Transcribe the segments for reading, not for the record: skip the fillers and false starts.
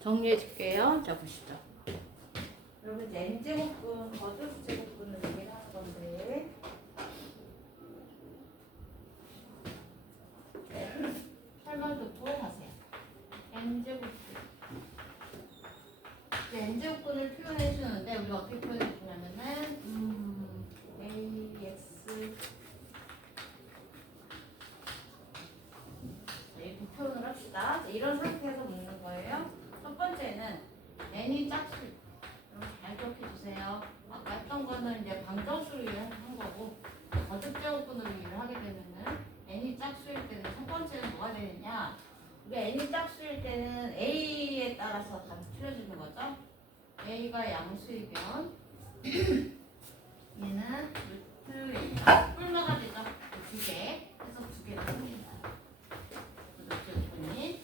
정리해 줄게요. 자, 보시죠. 여러분, 이제 n제곱분, 거듭 제곱분을 얘기하는 건데, 네. 설명 듣고 가세요. n제곱분. n제곱분을 표현해 주는데, 우리가 어떻게 표현해 주냐면은, ax. 이렇게 표현을 합시다. 이런 상태에서 묻는 거예요. 첫 번째는 n이 짝수. 잘 기억해 주세요. 아까 했던 거는 이제 방정수로 일을 한 거고, 거듭제곱분으로 일을 하게 되면은 n이 짝수일 때는 첫 번째는 뭐가 되느냐? 우리 n이 짝수일 때는 a에 따라서 답이 틀려지는 거죠. a가 양수이면 얘는 루트 a. 뿔마가 되죠. 두 개. 해서 두 개를 합니다.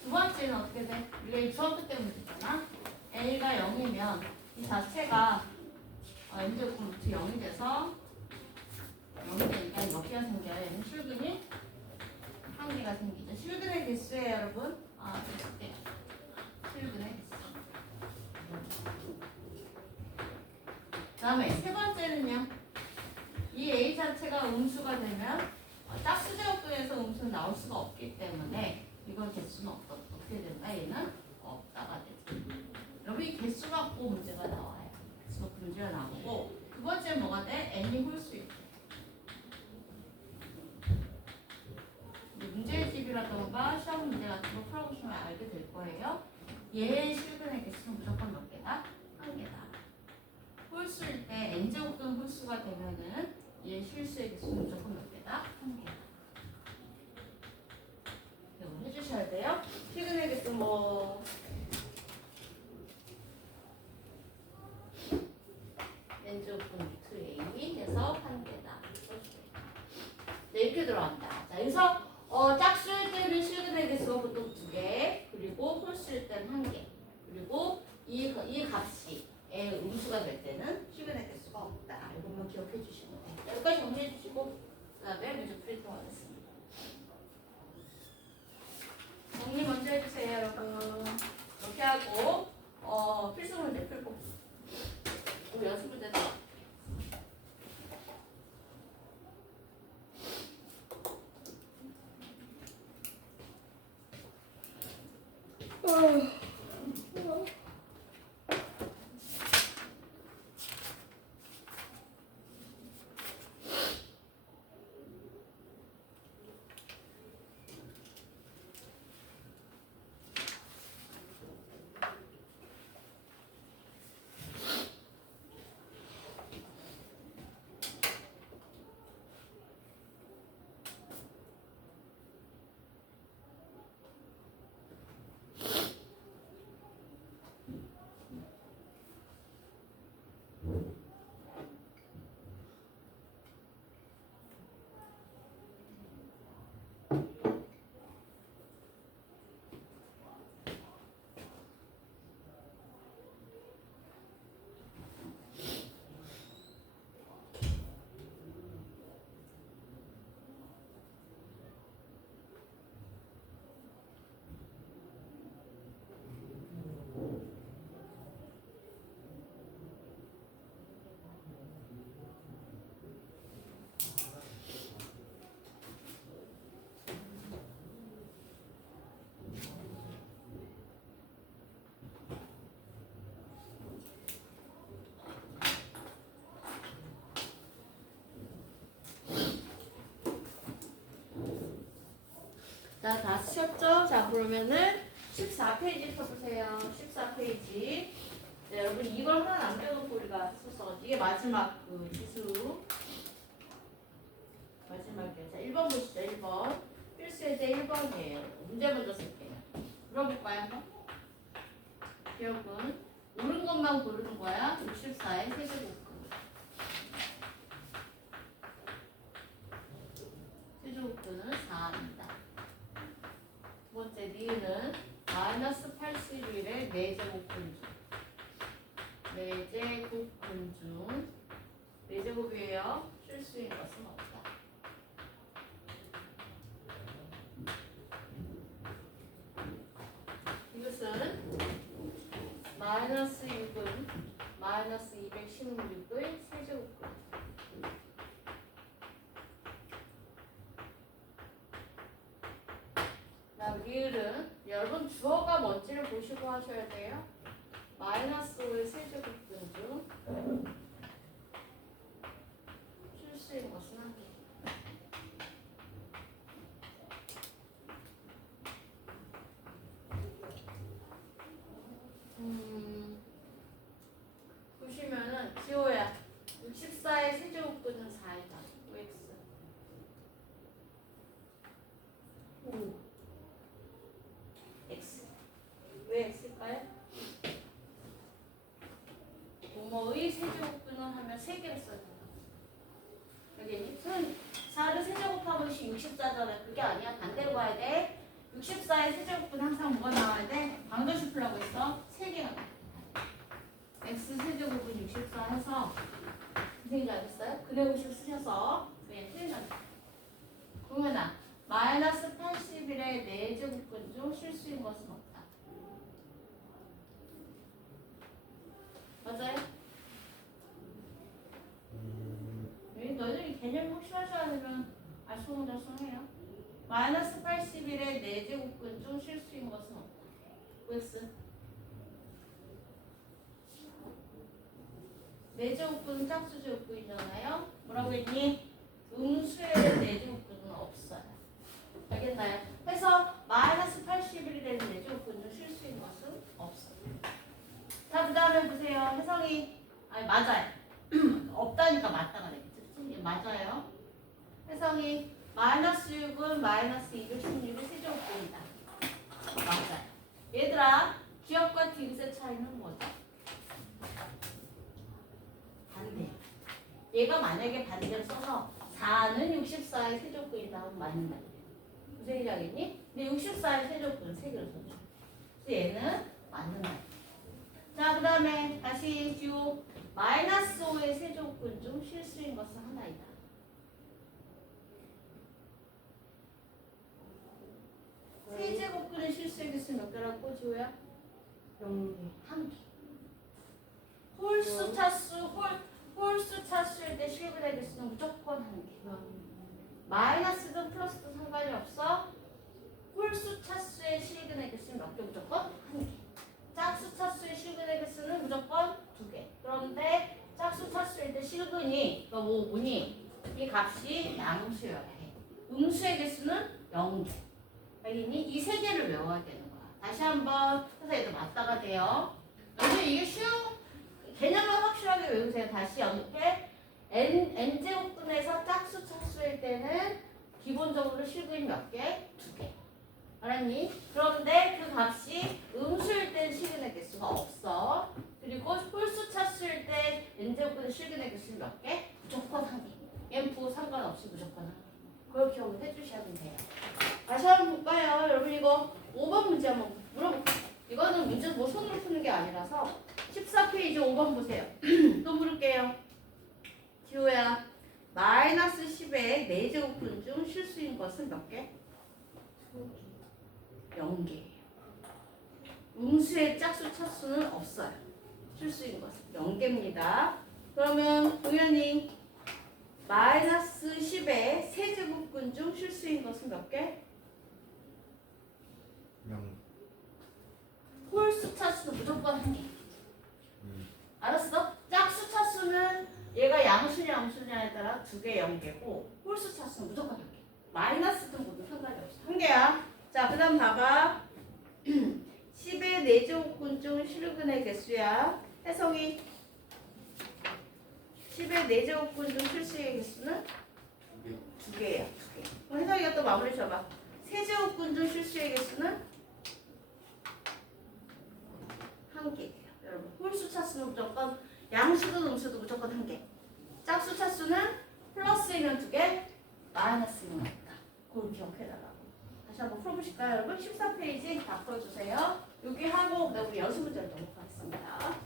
두 번째는 어떻게 돼? 우리가 이 중학교 때 문제잖아. a가 0이면 이 자체가 n제곱분 루트 0이 돼서 0이 되니까 몇 개가 생겨요? 얘는 실근이 한 개가 생기죠. 실근의 개수예요, 여러분. 네. 실근의 개수. 그 다음에 세 번째는요. 이 a 자체가 음수가 되면 짝수 제곱분에서 음수는 나올 수가 없기 때문에 이건 개수는 어떻게 된다? 얘는 없다가 되죠. 여러분 이 개수 갖고 문제가 나와요. 개수 갖고 문제가 나오고 두 번째는 뭐가 돼? n이 홀수일 때. 문제집이라던가 시험 문제 같은 거 풀어보시면 알게 될 거예요. 얘의 실근의 개수는 무조건 몇 개다? 한 개다. 홀수일 때 n제곱분 홀수가 되면은 얘 실수의 개수는 무조건 몇 개다? 한 개다. 이거 해주셔야 돼요. 실근의 개수 뭐 n제곱분 루트 a 해서 한 개다. 네, 이렇게 들어간다. 자, 그래서 짝수일 때는 실근의 개수가 보통 두 개, 그리고 홀수일 때는 한 개, 그리고 이 값이 음수가 될 때는 실근의 개수가 없다. 이것만 기억해 주시면 돼요. 여기까지 정리해 주시고 그다음에 문제 프린팅 하겠습니다. 정리 먼저 해주세요, 여러분. 이렇게 하고 필수 문제 풀고 우리 연습 문제 더. 자, 다 쓰셨죠? 자, 그러면은 14페이지 펴보세요. 14페이지. 네, 여러분 이걸 하나 남겨놓고 우리가 썼어. 이게 마지막 그 지수. 마지막이에요. 자, 1번 보시죠. 1번. 필수 예제 1번이에요. 문제 먼저 쓸게요. 물어볼까요? 한번? 기억은 옳은 것만 고르는 거야. 64의 세제곱근. 세제곱근은 4입니다. 두 번째 니은은 마이너스 81의 4제곱근 중 4제곱근 중 4제곱이에요. 실수인 것은 없다. 마이너스 6은 마이너스 216의 세제곱근. 다음 리을은 여러분 주어가 뭔지를 보시고 하셔야 돼요. 마이너스 5의 세제곱근 중 실수인 것은 한 개. 보시면은 기호야 64의 세제곱근은 4이다. 5x. 오. x. 왜 x일까요? 뭐의 세제곱근은 하면 3개를 써야 된다. 여기 4를 세제곱하면 64잖아요. 그게 아니야. 반대로 가야 돼. 64의 세제곱근 항상 뭐가 나와야 돼? 방정식 풀라고 했어. 3개가 나와. x 세제곱은 64 해서 선생님이 알겠어요? 근해공식 쓰셔서 그냥 틀린다. 그러면 마이너스 81의 4제곱근 중 실수인 것은 없다. 맞아요? 너희들이 개념 확실하셔야 되면 알쏭달쏭해요. 마이너스 81의 4제곱근 중 실수인 것은 없다. OX 4제곱근은 짝수제곱근이잖아요. 뭐라고 했니? 음수의 4제곱근은 없어요. 알겠나요? 그래서 마이너스 81이 되는 4제곱근 중 실수인 것은 없어요. 자, 그 다음에 보세요. 혜성이 아니 맞아요. 없다니까 맞다가 되겠지. 맞아요. 혜성이 마이너스 6은 마이너스 216의 세제곱근이다. 맞아요. 얘들아, 기억과 디귿의 차이는 뭐죠? 반대. 얘가 만약에 반대로 써서 4는 64의 세제곱근이다 하면 맞는 말이에요. 무슨 얘기 하겠니? 근데 64의 세제곱근 3개를 써줘. 그래서 얘는 맞는 말이에요. 자, 그 다음에 다시 듀오 마이너스 5의 세제곱근 중 실수인 것은 하나이다. 세제곱근의 실수의 개수 몇 개라고 지호야? 0개. 1개. 홀수 차수, 홀수 차수일 때 실근의 개수는 무조건 1개. 마이너스든 플러스든 상관이 없어. 홀수 차수의 실근의 개수는 몇 개? 무조건 1개. 짝수 차수의 실근의 개수는 무조건 2개. 그런데 짝수 차수일 때 실근이 뭐니? 이 값이 양수여야 해. 음수의 개수는 0개. 알겠니? 이 3개를 외워야 되는 거야. 다시 한번 해서 얘도 맞다가 돼요. 요즘 이게 쉬운 개념만 확실하게 외우세요. 다시 연습해. n제곱근에서 짝수 차수일 때는 기본적으로 실근이 몇 개? 2개. 알았니? 그런데 그 값이 음수일 때는 실근의 개수가 없어. 그리고 홀수 차수일 때 n제곱근의 실근의 개수는 몇 개? 무조건 1개. 얘는 부호 상관없이 무조건 1개. 그걸 기억을 해주셔야 돼요. 다시 한번 볼까요? 여러분 이거 5번 문제 한번 물어볼게요. 이거는 문제 뭐 손으로 푸는 게 아니라서 14페이지 5번 보세요. 또 물을게요. 지호야, 마이너스 10의 4제곱근 중 실수인 것은 몇 개? 0개예요. 음수의 짝수 차수는 없어요. 실수인 것은 0개입니다. 그러면 동현이 마이너스 10의 세제곱근 중 실수인 것은 몇 개? 0. 홀수 차수는 무조건 1개. 알았어? 짝수 차수는 얘가 양수냐 암수냐에 따라 2개 0개고 홀수 차수는 무조건 1개. 마이너스든 뭐든 상관이 없어. 1개야. 자, 그 다음 봐봐. 10의 4제곱근 중 실근의 개수야. 혜성이 10의 4제곱근 중 실수의 개수는 2개야. 2개. 그럼 혜성이가 또 마무리 줘봐. 세제곱근 중 실수의 개수는 1개예요. 여러분 홀수 차수는 무조건 양수든 음수도 무조건 1개. 짝수 차수는 플러스이면 2개, 마이너스이면 없다. 그걸 기억해달라고. 다시 한번 풀어보실까요, 여러분? 14페이지 다 풀어주세요. 여기 하고 우리 연습 문제를 넘어가겠습니다.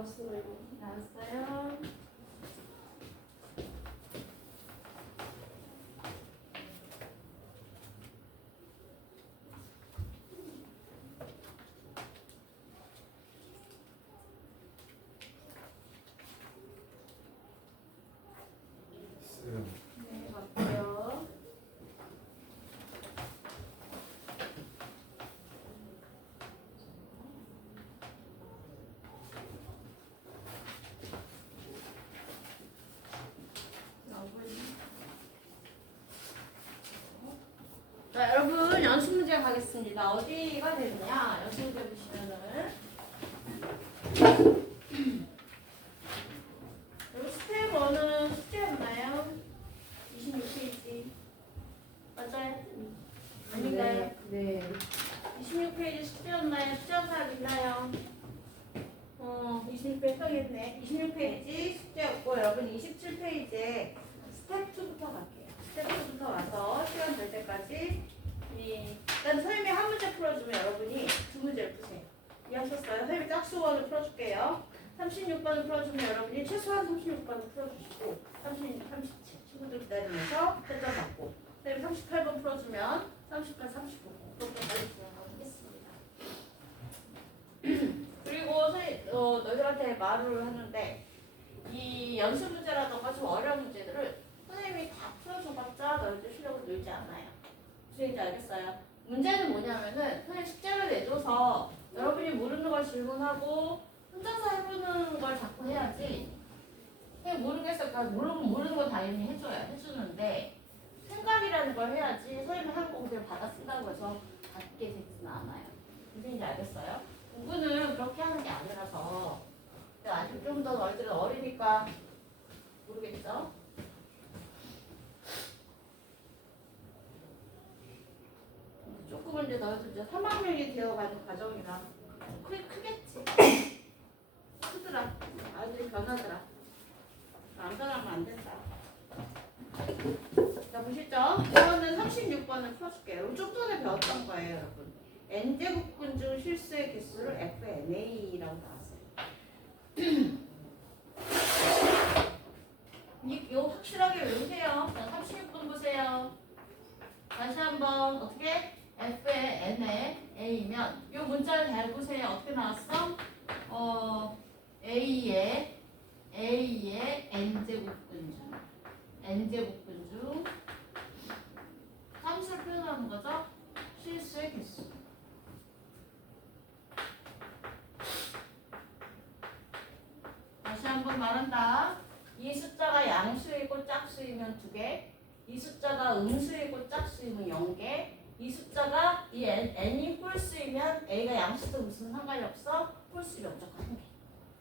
나왔어요. 나왔어요. 네, 맞고요. 자, 여러분 연습 문제 가겠습니다. 어디가 되느냐? 연습 문제 보시면은 여기 스텝 1은 숙제였나요? 26페이지 맞아요? 아닌가요? 네. 26페이지 숙제였나요? 숙제한 사람 있나요? 26페이지 써야겠네. 26페이지 숙제였고 여러분 27페이지에 스텝 2부터 갈게요. 스텝 2부터 와서 시간 될 때까지 일단 선생님이 한 문제 풀어주면 여러분이 두 문제를 푸세요. 이해하셨어요? 선생님이 짝수원을 풀어줄게요. 36번을 풀어주면 여러분이 최소한 36번을 풀어주시고 37 친구들 기다리면서 채점 받고 선생님이 38번 풀어주면 30까지 35 그렇게 빨리 진행하겠습니다. 그리고 너희들한테 말을 하는데 이 연습 문제라던가 좀 어려운 문제들을 선생님이 다 풀어줘봤자 너희들 실력을 늘지 않아요. 무슨 얘기인지 알겠어요? 문제는 뭐냐면은 선생님 숙제를 내줘서 여러분이 모르는 걸 질문하고 혼자서 해보는 걸 자꾸 해야지. 그냥 모르겠어. 그러니까 모르는 건 당연히 해주는데 생각이라는 걸 해야지. 선생님이 하는 거 그대로 받아 쓴다고 해서 받게 되지는 않아요. 무슨 얘기인지 알겠어요? 공부는 그렇게 하는 게 아니라서 아직 좀 더 너희들은 어리니까 모르겠죠? 조금은 이제 너희들 이제 3학년이 되어가는 과정이라 크겠지. 크더라. 아이들이 변하더라. 안 변하면 안 된다. 자, 보시죠. 이거는 36번을 풀어줄게요. 좀 전에 배웠던 거예요, 여러분. n제곱근 중 실수의 개수를 FNA라고 나왔어요. 이거 확실하게 외우세요. 자, 36번 보세요. 다시 한번 어떻게? F의 N의 A면 이 문자를 잘 보세요. 어떻게 나왔어? A의 N제곱근 중 함수를 표현하는 거죠. 실수의 개수. 다시 한번 말한다. 이 숫자가 양수이고 짝수이면 2개, 이 숫자가 음수이고 짝수이면 0개, 이 숫자가 이 n이 홀수이면 a가 양수도 무슨 상관이 없어? 홀수면 무조건 1개.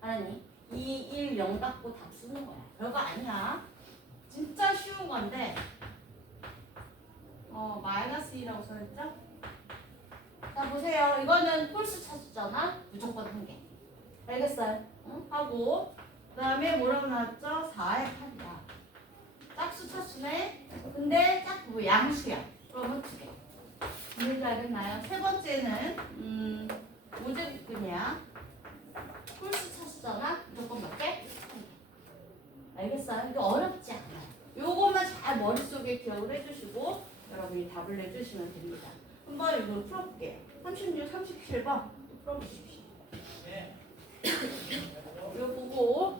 알았니? 2, 1, 0 갖고 답 쓰는 거야. 별거 아니야. 진짜 쉬운 건데 마이너스 2라고 써있죠? 자 보세요. 이거는 홀수 차수잖아. 무조건 1개. 알겠어요? 응? 하고 그 다음에 뭐라고 나왔죠? 4의 8이야. 짝수 차수네. 근데 짝뭐 양수야. 그러면 2개. 이해가 알겠나요? 세 번째는 5제곱근이야. 홀수 차수잖아. 무조건 몇 개? 알겠어요? 이거 어렵지 않아요. 요것만 잘 머릿속에 기억을 해주시고 여러분이 답을 내주시면 됩니다. 한번 이걸 풀어볼게요. 36, 37번 풀어보십시오. 네. 이거 보고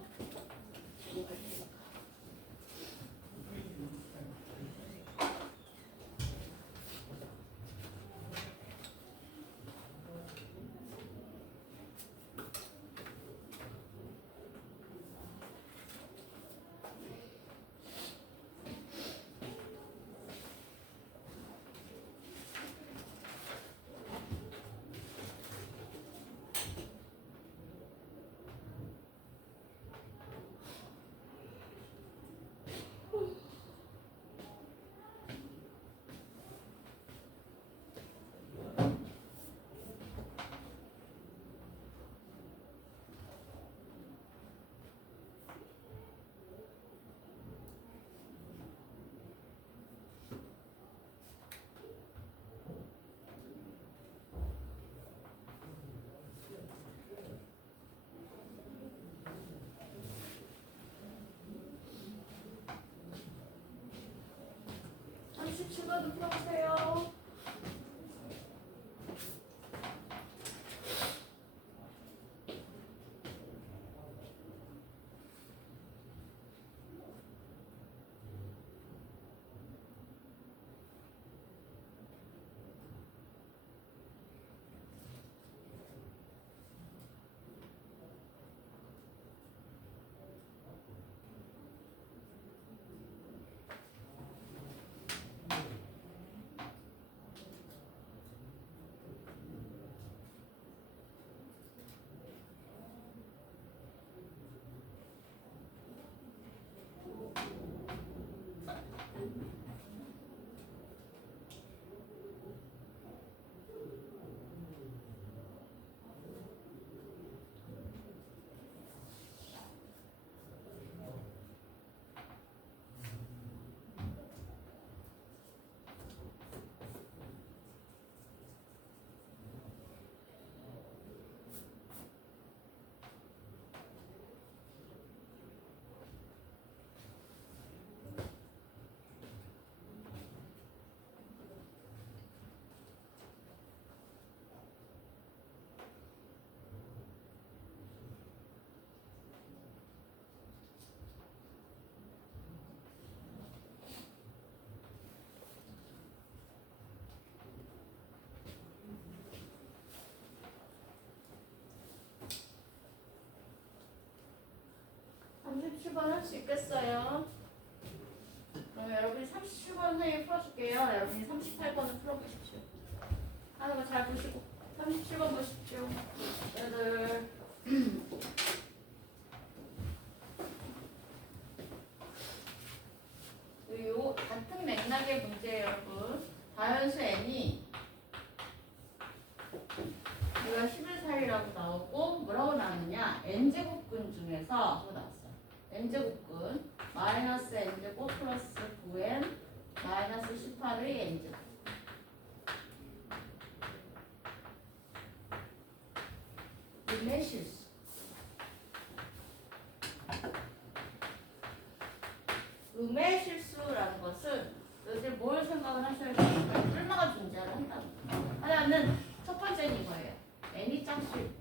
37번도 풀어보세요. (37번) 할 수 있겠어요? 그럼 여러분이 37번 선생님이 풀어줄게요. 여러분이 38번을 풀어보십시오. 하는 거 잘 보시고 37번 보십시오. 얘들 요 같은 맥락의 문제예요, 여러분. 다연수 n이 우리가 11살이라고 나오고 뭐라고 나왔느냐? n제곱근 중에서 그거 나왔어요. n제곱근 마이너스 n제곱 플러스 9n 마이너스 18의 n제곱. 룸의 실수. 룸의 실수라는 것은 너희들 뭘 생각을 하셔야 되는가? 뿔마가 존재를 한다고. 하나는 첫 번째는 이거예요. n이 짝수일 때.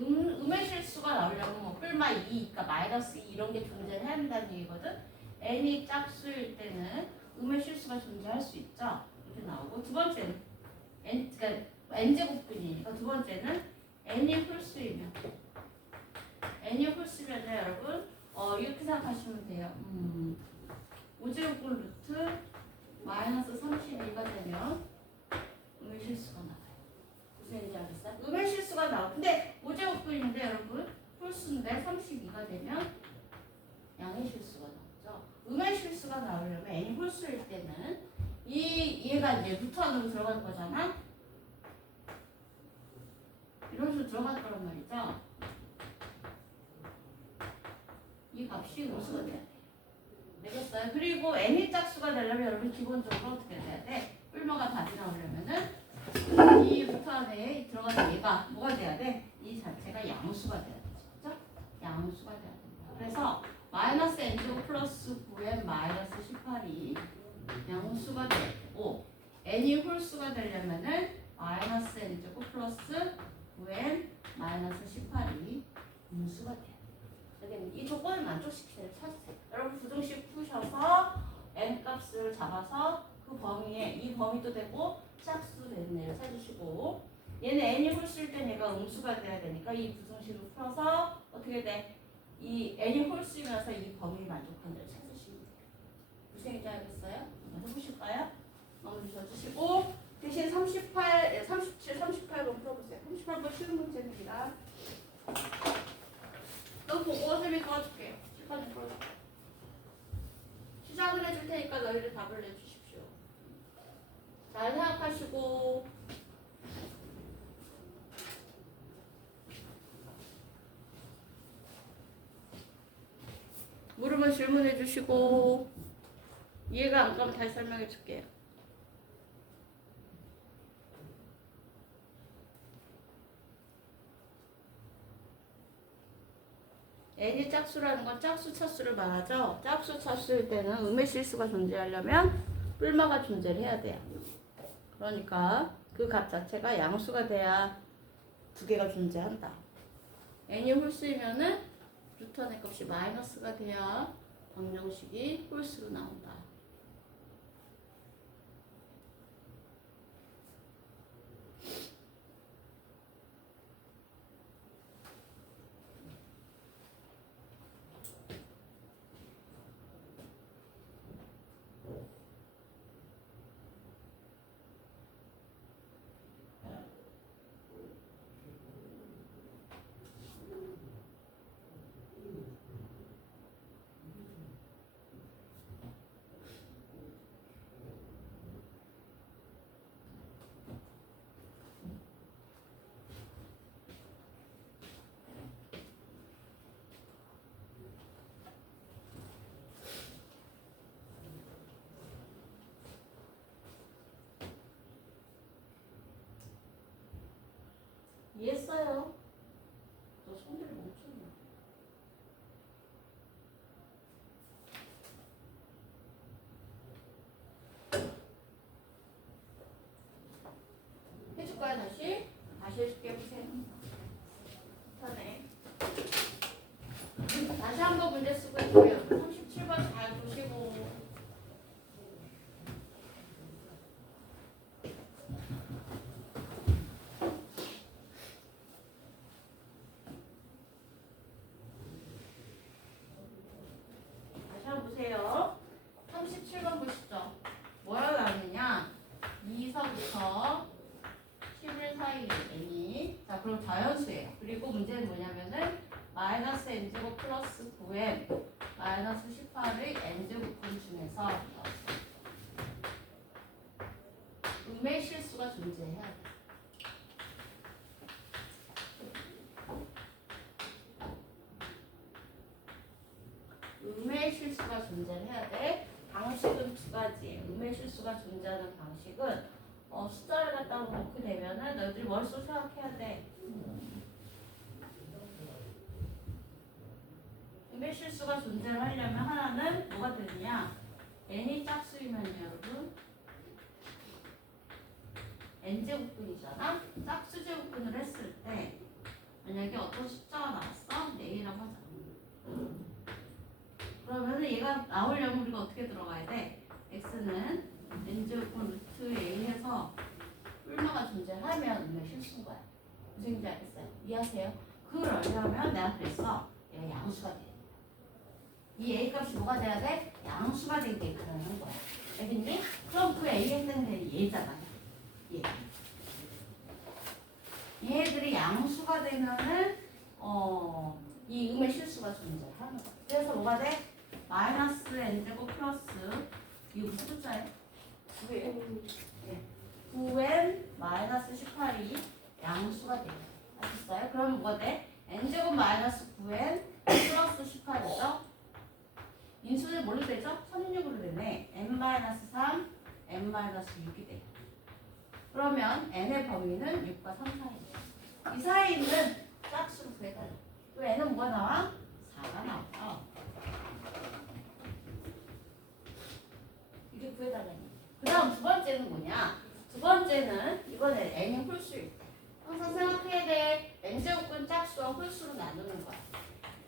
음의 실수가 나오려면 뭐 뿔마 2, 그러니까 마이너스 2 이런 게 존재해야 한다는 얘기거든. n이 짝수일 때는 음의 실수가 존재할 수 있죠. 이렇게 나오고 두 번째는 그러니까 n제곱근이니까 두 번째는 n이 홀수이면 n이 홀수면 여러분 이렇게 생각하시면 돼요. 5제곱근 루트 마이너스 32가 되면 음의 실수가 나와요. 무슨 얘기인지 알겠어요? 음의 실수가 나와. 근데 5제곱근인데 여러분 홀수인데 32가 되면 양의 실수가 나오죠. 음의 실수가 나오려면 n이 홀수일 때는 얘가 이제 루트 안으로 들어갈 거잖아. 이런 식으로 들어갈 거란 말이죠. 이 값이 음수가 돼야 돼. 되겠어요? 그리고 n이 짝수가 되려면 여러분 기본적으로 어떻게 돼야 돼? 뿔마가 답이 나오려면은 이 루트 안에 들어가는 얘가 뭐가 돼야 돼? 이 자체가 양수가 돼야 되죠. 그죠? 양수가 돼야 된다. 그래서 마이너스 n제곱 플러스 9n 마이너스 18이 양수가 돼야 되고 n이 홀수가 되려면은 마이너스 n제곱 플러스 9n 마이너스 18이 음수가 돼야 돼. 이 조건을 만족시키는 찾으세요. 여러분 부등식 푸셔서 n 값을 잡아서 그 범위에 이 범위도 되고 짝수 되는 애를 찾으시고 얘는 n이 홀수일 땐 얘가 음수가 돼야 되니까 이 부등식을 풀어서 어떻게 돼? 이 n이 홀수이면서 이 범위 만족하는 애를 찾으시면 돼요. 무슨 얘기인지 알겠어요? 한번 해보실까요? 마무리 줘주시고 대신 38, 37, 38번 풀어보세요. 38번 쉬운 문제입니다. 너 보고 선생님이 도와줄게요. 시간을 풀어줄게요. 시작을 해줄 테니까 너희들 답을 내주십시오. 잘 생각하시고 물으면 질문해 주시고 이해가 안 가면 다시 설명해 줄게요. n이 짝수라는 건 짝수 차수를 말하죠. 짝수 차수일 때는 음의 실수가 존재하려면 뿔마가 존재를 해야 돼요. 그러니까 그 값 자체가 양수가 돼야 두 개가 존재한다. n이 홀수이면은 루트 안의 값이 마이너스가 돼야 방정식이 홀수로 나온다. 이해했어요? 너 손들이 멈췄나? 해줄까요 다시? 다시 해줄게 보세요. 편해. 다시 한번 문제 쓰고 해볼게요. 37번 잘 보시고. 다시 한번 보세요. 37번 보시죠. 뭐라고 나왔느냐? 2서부터 11 사이 n이. 자, 그럼 자연수예요. 그리고 문제는 뭐냐면은 마이너스 n제곱 플러스 9n 마이너스 18의 n제곱분 중에서 음의 실수가 존재해야 돼. 음의 실수가 존재해야 돼. 방식은 두 가지. 음의 실수가 존재하는 방식은 숫자를 갖다 놓게 되면은 너희들이 머릿속으로 생각해야 돼. 음의 실수가 존재를 하려면 하나는 뭐가 되느냐? n이 짝수이면요, 여러분. n제곱분이잖아? 짝수 제곱분을 했을 때 만약에 어떤 숫자가 나왔어? a라고 하자. 그러면 얘가 나오려면 우리가 어떻게 들어가야 돼? x는 n제곱분 루트 a 해서 뿔마가 존재하면 음의 실수인 거야. 무슨 얘기인지 알겠어요? 이해하세요? 그러려면 내가 그랬어. 얘가 양수가 돼. 이 a 값이 뭐가 돼야 돼? 양수가 되게 가능한 거야. 알겠니? 그럼 그 a에 해당되는 얘잖아. 얘. 얘들이 양수가 되면은 이 음의 실수가 존재하는 거야. 그래서 뭐가 돼? 마이너스 n제곱 플러스 이거 무슨 숫자예요? 9n. 네. 9n 마이너스 18이 양수가 돼요. 아셨어요? 그럼 뭐가 돼? n제곱 마이너스 9n 플러스 18이죠? 인수는 뭘로 되죠? 16으로 되네. n-3, n-6이 돼. 그러면 n의 범위는 6과 3 사이예요. 이 사이에 있는 짝수로 구해달라. 또 n은 뭐가 나와? 4가 나와. 이게 구해달라니. 그 다음 두 번째는 뭐냐? 두 번째는 이번에 n이 홀수일 때. 항상 생각해야 돼. n제곱분 짝수와 홀수로 나누는 거야.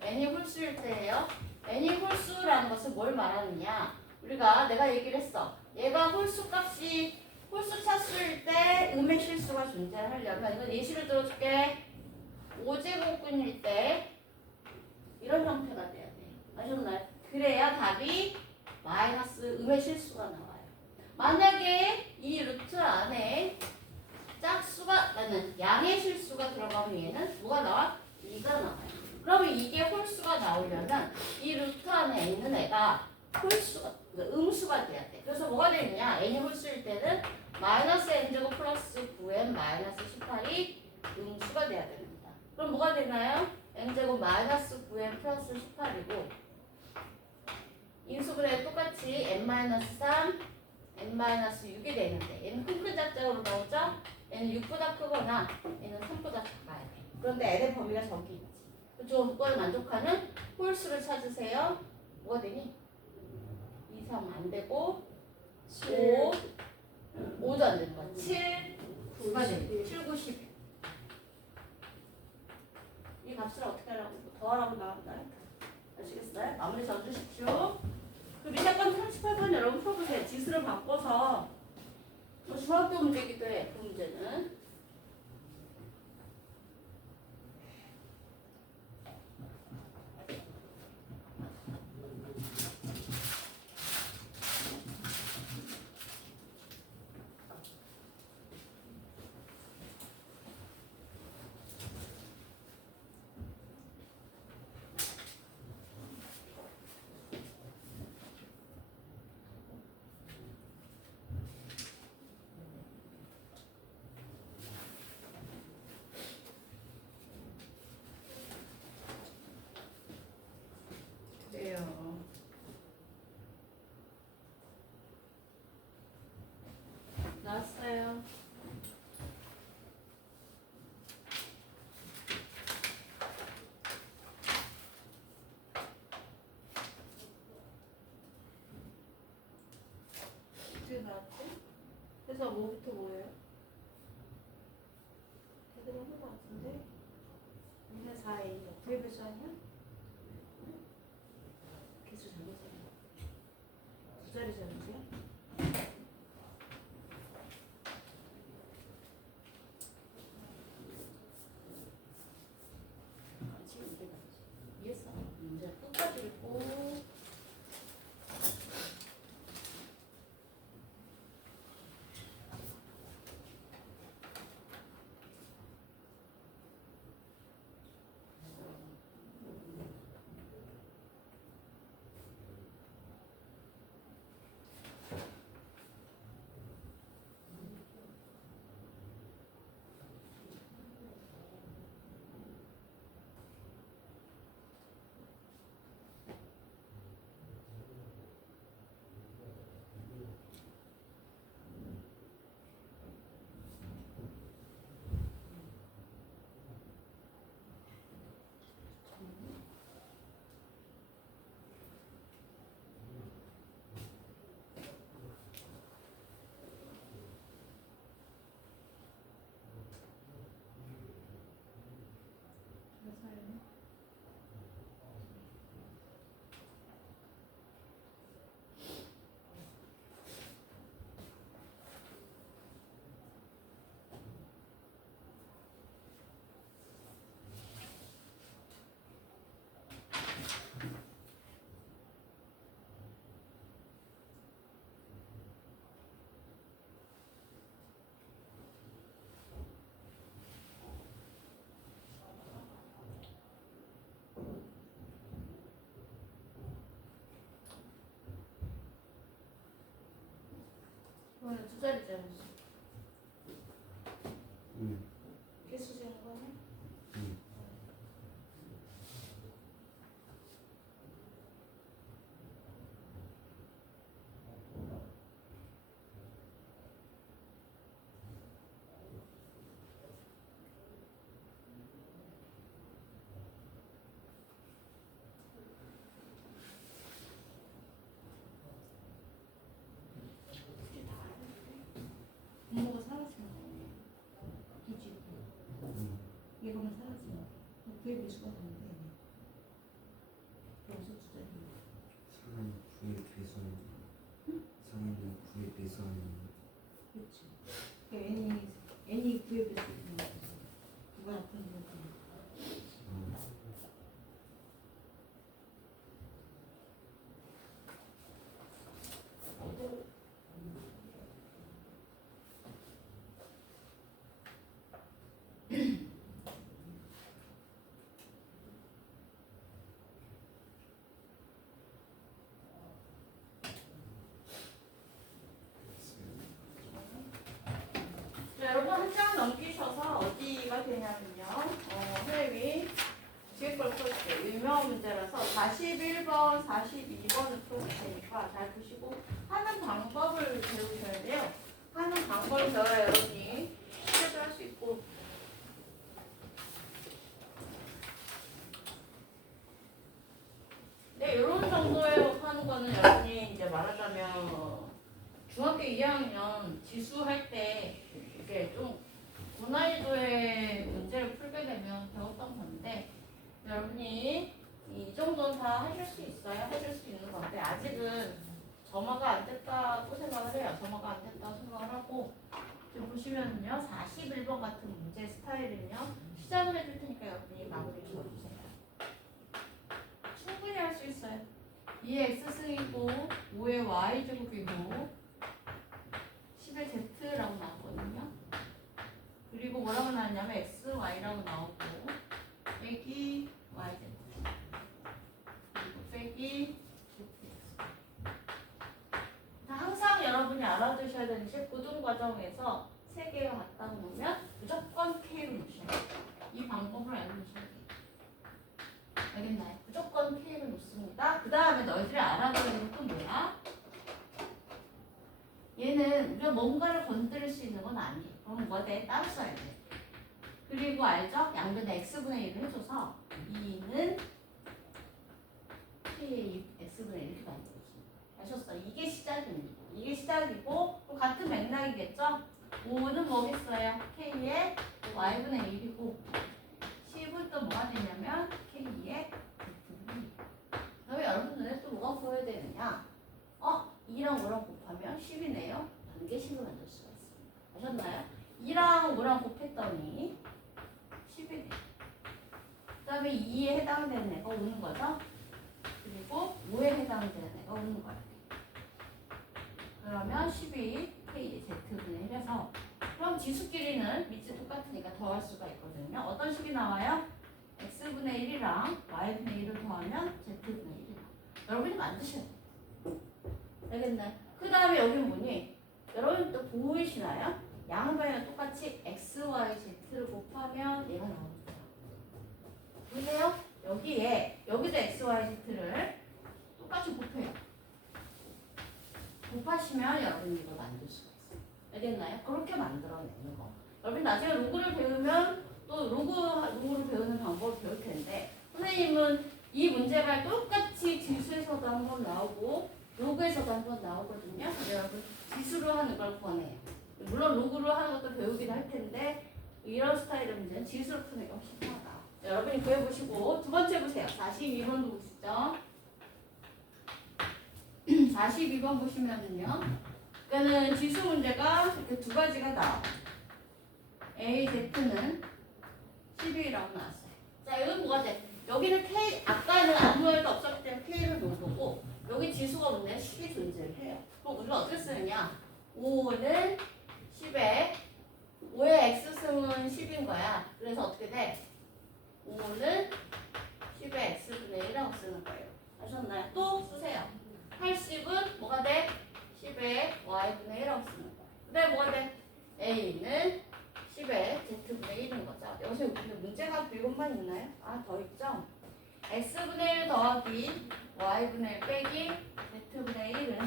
n이 홀수일 때예요. n이 홀수라는 것은 뭘 말하느냐? 내가 얘기를 했어. 얘가 홀수 값이 홀수 차수일 때 음의 실수가 존재하려면 이건 예시를 들어줄게. 5제곱근일 때 이런 형태가 돼야 돼. 아셨나요? 그래야 답이 마이너스 음의 실수가 나와요. 만약에 이 루트 안에 짝수가 나는 양의 실수가 들어가면 얘는 뭐가 나와? 2가 나와요. 그러면 이게 홀수가 나오려면 이 루트 안에 있는 애가 홀수가 음수가 돼야 돼. 그래서 뭐가 되느냐? n이 홀수일 때는 마이너스 n제곱 플러스 9n 마이너스 18이 음수가 돼야 됩니다. 그럼 뭐가 되나요? n제곱 마이너스 9n 플러스 18이고 인수분해 똑같이 n-3, n-6이 되는데 얘는 큰 짝짝으로 나오죠? 얘는 6보다 크거나 얘는 3보다 작아야 돼. 그런데 n의 범위가 저기 있지. 조건에 만족하는 홀수를 찾으세요. 뭐가 되니? 2, 3 안 되고 5, 5도 안 되는 거야. 7, 9가 돼. 7, 9, 10. 이 값을 어떻게 하라고? 더하라고 나온다. 아시겠어요? 마무리 져주십시오. 그 밑에 건 38번 여러분 풀어보세요. 지수를 바꿔서 중학교 문제이기도 해. 그 문제는. 그래요. 나왔어요. 어떻게 나왔지? 그래서 뭐부터 뭐예요? 제대로 한 거 같은데? 근데 4A 어떻게 배수하냐? 개수 잘못했네. 두 자리 잘못이야? 지금 이게 맞지? 이해했어? 문제 끝까지 읽고 이거는 두 자리 잘못이야. 개수 재는 거네? 분모가 사라지면 그치? 이거만 사라지면 그게 배수가 되는데 여기서 두 자리 상한 구의 배수하는 상한은 구의 배수하는 그치? n이 9의 배수가 되는 거지. 누가 나타내는 거지? 자, 여러분 한 장 넘기셔서 어디가 되냐면요. 회위 뒤에 걸 풀어줄게요. 유명한 문제라서 41번, 42번을 풀어줄 테니까 잘 보시고 하는 방법을 배우셔야 돼요. 하는 방법을 배워야 여러분이 숙제도 할 수 있고 거는 여러분이 이제 말하자면 중학교 2학년 지수할 때 이게 좀 고난이도의 문제를 풀게 되면 배웠던 건데 여러분이 이 정도는 다 하실 수 있어요. 하실 수 있는 건데 아직은 점화가 안 됐다고 생각을 해요. 점화가 안 됐다고 생각을 하고 지금 보시면요 41번 같은 문제 스타일은요 시작을 해줄 테니까 여러분이 마무리 지어주세요. 충분히 할 수 있어요. 2의 x승이고 5의 y제곱이고 10의 z라고 나왔거든요. 그리고 뭐라고 나왔냐면 x, y라고 나오고 빼기 yz 그리고 빼기 zx. 항상 여러분이 알아두셔야 되는 게 고등 과정에서 3개가 같다 놓으면 무조건 K로 놓으셔야 돼요. 이 방법을 알고 계셔야 돼요. 알겠나요? 무조건 K를 놓습니다. 그 다음에 너희들이 알아둬야 되는 건 뭐야? 얘는 우리가 뭔가를 건드릴 수 있는 건 아니에요. 그럼 뭐 돼? 따로 써야 돼. 그리고 알죠? 양변에 x분의 1을 해줘서 2는 K의 x분의 1 이렇게 만들어줍니다. 아셨어? 이게 시작입니다. 이게 시작이고 또 같은 맥락이겠죠? 5는 뭐겠어요? K의 y분의 1이고 10은 또 뭐가 되냐면 K의 z분의 1. 그러면 여러분 눈에 또 뭐가 보여야 되느냐? 2랑 5랑 곱하면 10이네요. 반개식을 만들 수가 있습니다. 아셨나요? 2랑 5랑 곱했더니 10이 돼요. 그 다음에 2에 해당되는 애가 오는 거죠. 그리고 5에 해당되는 애가 오는 거예요. 그러면 10이 K의 Z분의 1에서 그럼 지수끼리는 밑이 똑같으니까 더할 수가 있거든요. 어떤 식이 나와요? X분의 1이랑 Y분의 1을 더하면 Z분의 1이 나와요. 여러분이 만드셔야 돼요. 알겠나요? 그 다음에 여기는 뭐니? 여러분 또 보이시나요? 양방향 똑같이 X, Y, Z를 곱하면 얘가 나옵니다. 보이세요? 여기도 X, Y, Z를 똑같이 곱해요. 곱하시면 여러분이 이거 만들 수가 있어요. 알겠나요? 그렇게 만들어내는 거. 여러분 나중에 로그를 배우면 또 로그를 배우는 방법을 배울 텐데 선생님은 이 문제가 똑같이 지수에서도 한번 나오고 로그에서도 한번 나오거든요. 그래서 여러분 지수로 하는 걸 권해요. 물론 로그로 하는 것도 배우긴 할 텐데 이런 스타일의 문제는 지수로 푸는 게 훨씬 편하다. 여러분이 구해보시고 두 번째 보세요. 42번 보시죠. 42번 보시면은요. 그러니까는 지수 문제가 이렇게 두 가지가 나와요. A, Z는 12라고 나왔어요. 자, 이건 뭐가 돼? 여기는 K, 아까는 아무 말도 없었기 때문에 K를 놓은 거고 여기 지수가 문제 10이 존재를 해요. 그럼 우리가 어떻게 쓰느냐? 5는 10에 5의 x승은 10인 거야. 그래서 어떻게 돼? 5는 10의 x분의 1이라고 쓰는 거예요. 아셨나요? 또 쓰세요. 80은 뭐가 돼? 10의 y분의 1이라고 쓰는 거예요. 그다음에 뭐가 돼? a는 10의 z분의 1인 거죠. 여기서 문제가 이것만 있나요? 더 있죠? x분의 1 더하기 y분의 1 빼기 z분의 1은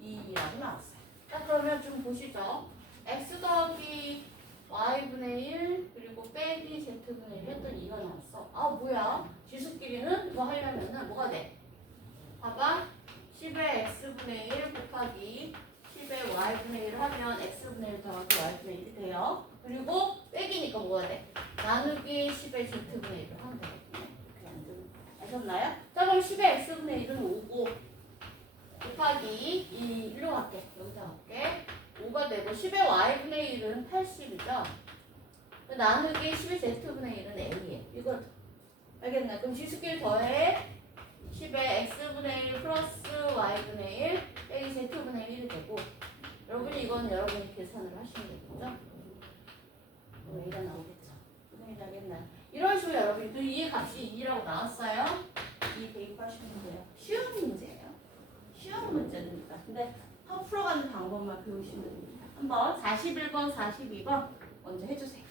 2라고 나왔어요. 자, 그러면 좀 보시죠. x 더하기 y분의 1 그리고 빼기 z분의 1 했더니 2가 나왔어. 뭐야? 지수끼리는 뭐 하려면은 뭐가 돼? 봐봐. 10의 x분의 1 곱하기 10의 y분의 1을 하면 x분의 1 더하기 y분의 1이 돼요. 그리고 빼기니까 뭐가 돼? 나누기 10의 z분의 1을 하면 되거든요. 이렇게 만드는 거. 아셨나요? 자, 그럼 10의 x분의 1은 5고 곱하기 1로 갈게. 여기다 갈게. 5가 되고 10의 y분의 1은 80이죠. 나누기 10의 z분의 1은 a예요. 이거 알겠나? 그럼 지수끼리 더해 10의 x분의 1 플러스 y분의 1 빼기 z분의 1이 되고 여러분이 이건 여러분이 계산을 하시면 되겠죠? A가 나오겠죠? 분명히 알겠나요? 이런 식으로 여러분이 또 이의 값이 2라고 나왔어요. 2 대입하시면 돼요. 쉬운 문제예요. 쉬운 문제입니다. 근데 풀어가는 방법만 배우시면 됩니다. 한번 41번, 42번 먼저 해주세요.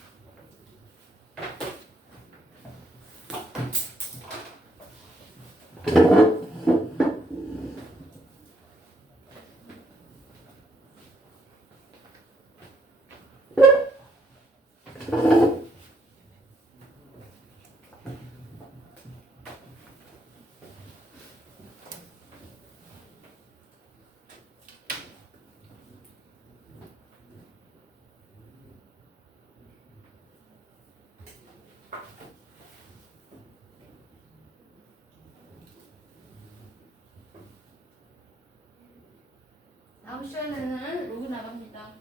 다음 시간에는 로그 나갑니다.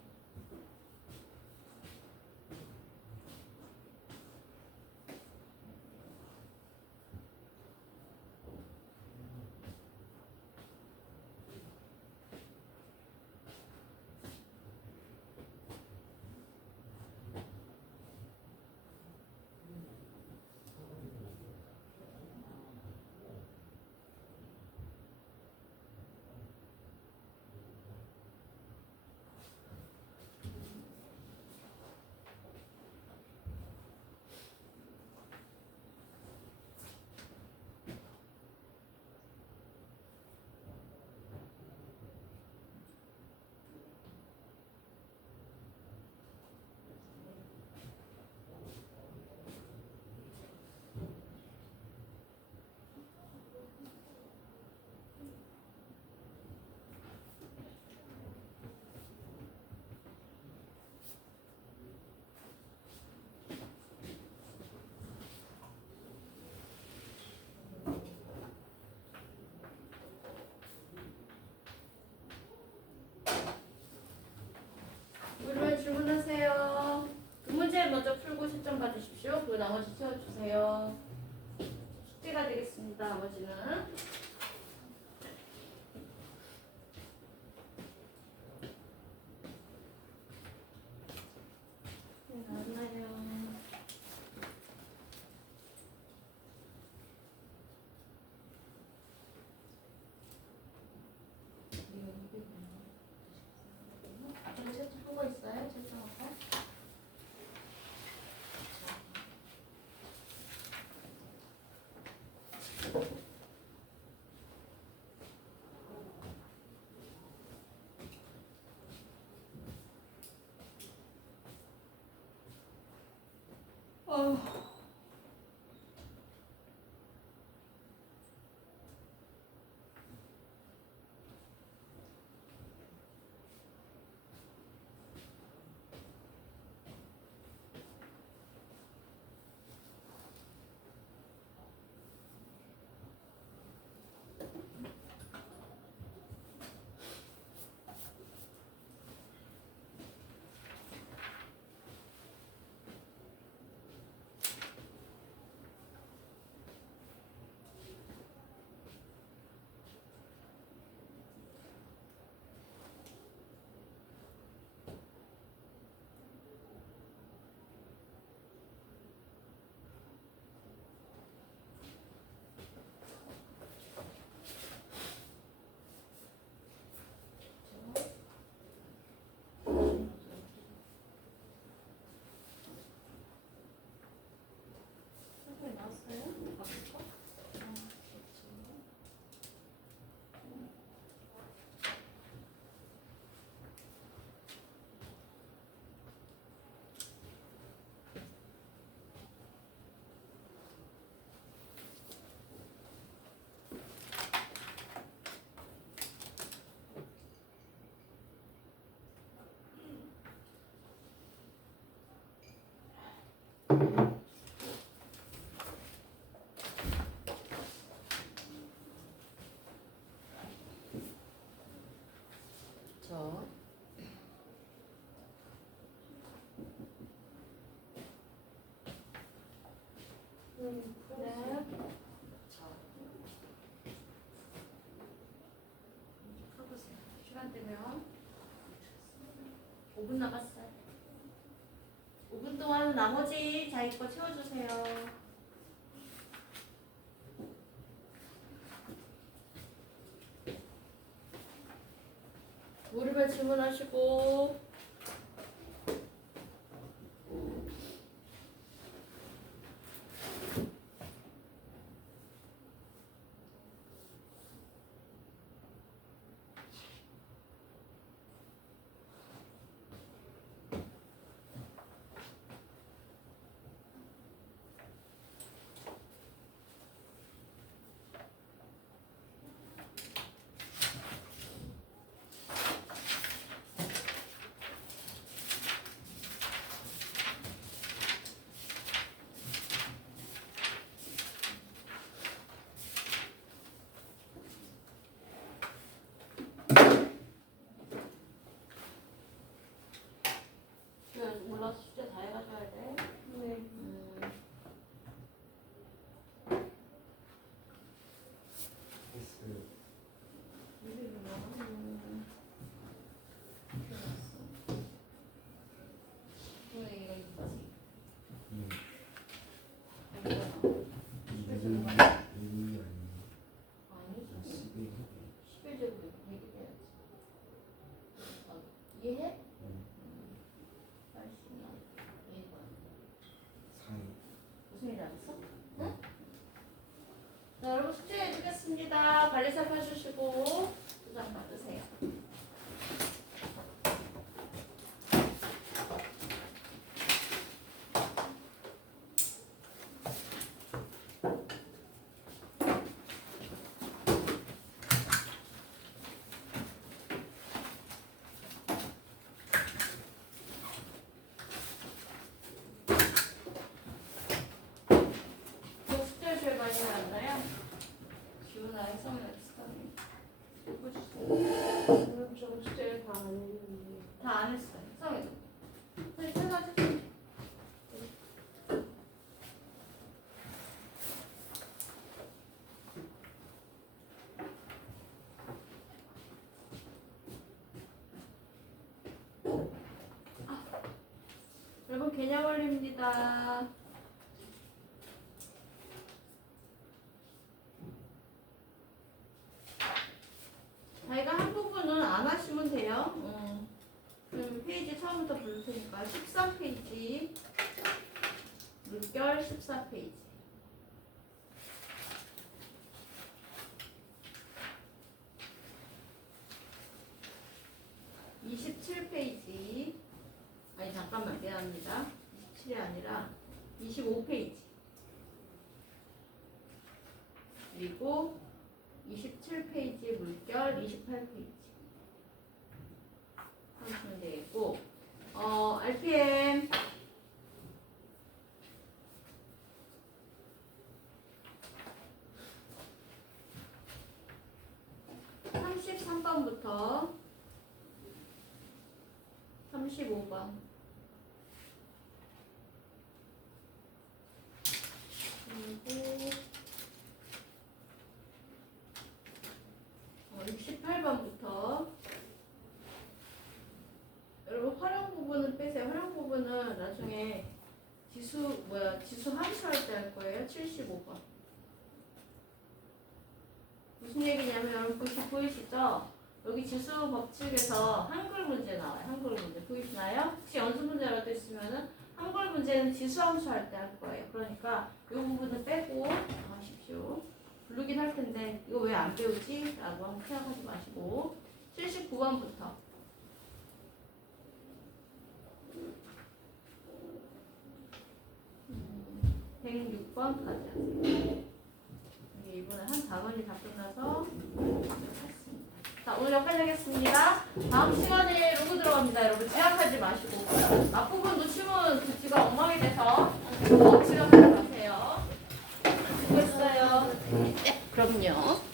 그러면 질문하세요. 두 문제 먼저 풀고 채점 받으십시오. 그리고 나머지 채워주세요. 숙제가 되겠습니다. 나머지는. 네, 나왔나요? 좀 채점하고 있어요? 채점하고? 나왔어요? 저 네. 풀어보세요. 시간 되면 5분 남았어요. 5분 동안 나머지 자기 거 채워주세요. 무릎에 질문하시고 11제곱이 100이 돼야지. 이해해? 80만 2번. 4에 무슨 일 알았어? 응? 자, 여러분 숙제 해주겠습니다. 관리 살펴주시고 도장 받으세요. 뭐 숙제 제일 많이 나왔나요? 기훈아, 혜성이랑 비슷하네. 그럼 저 숙제를 다 안 했는데. 다 안 했어요. 혜성이도. 선생님 찾아주세요. 여러분 개념 원리입니다. 자기가 한 부분은 안 하시면 돼요. 그럼 페이지 처음부터 부를 테니까 13페이지 물결 14페이지 27페이지 아니 잠깐만 미안합니다. 27이 아니라 25페이지 그리고 27페이지 물결 28페이지 하시면 되겠고 RPM 33번부터 35번 그리고 68번부터 여러분 활용 부분은 빼세요. 활용 부분은 나중에 지수 함수할 때 할 거예요. 75번 무슨 얘기냐면 여러분 보이시죠? 여기 지수 법칙에서 한글 문제 나와요. 한글 문제 보이시나요? 혹시 연습 문제라도 있으면은 한글 문제는 지수 함수 할 때 할 거예요. 그러니까 이 부분은 빼고 하십시오. 부르긴 할 텐데 이거 왜 안 배우지? 라고 한번 생각하지 마시고 79번부터 106번까지 하세요. 이번에 한 단원이 다 끝나서 했습니다. 자, 오늘 여기까지 하겠습니다. 다음 시간에 로그 들어갑니다. 여러분 지각하지 마시고 앞부분 놓치면 그 지가 엉망이 돼서 지각하지 마세요. 수고했어요. 네, 그럼요.